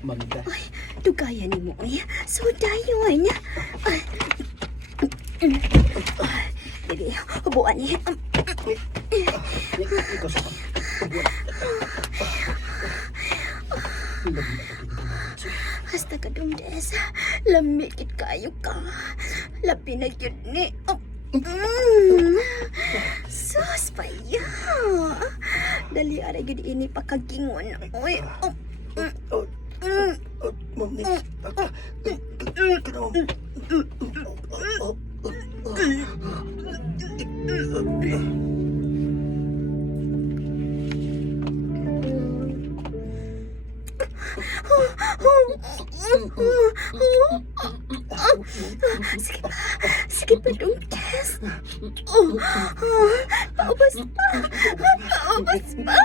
Mangga. Ay, dugaya ni mo eh. So dayon. Ay. Dili, hubuan ni. Ikaw sa Hasta ka dumdes. Lamikit kayo ka. Labi na yun ni. Sus pa ya. Dali ara gid ini pakagingon. Oy. Mami. Sige pa dumdes. Paubos pa. Paubos pa.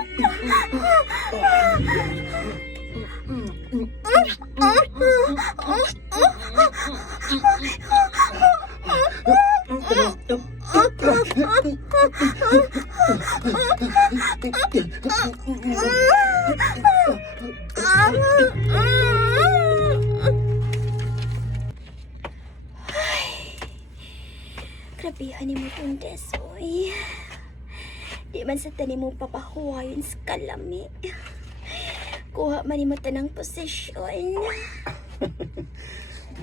Grabihan ni mo itong desoy. Di man sa tani mo papahuwayon sa kalami. Kuha man ni mo tanang posisyon.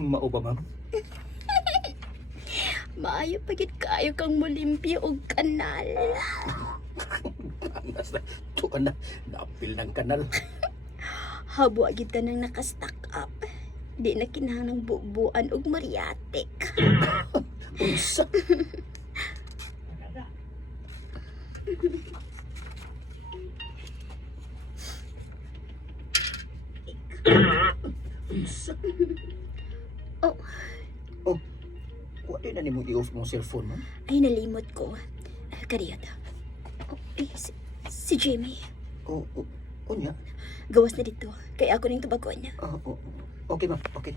Mao ba, ma'am? Maayo pagit kayo kang mulimpyo og kanal. Anas na. Tuan na. Napil ng kanal. Habo agad nang nakastack up. Di na kinahanglang bubuan og mariatik. Unsa? Unsa? Oh, Oh. Wala na ni mo i-off mong cellphone, ma'am? ay nalimot ko. Kariyata. Oh, si Jamie. Oh, unya? Gawas na dito. Kaya ako ning tubagon niya. Okay, ma'am. Okay.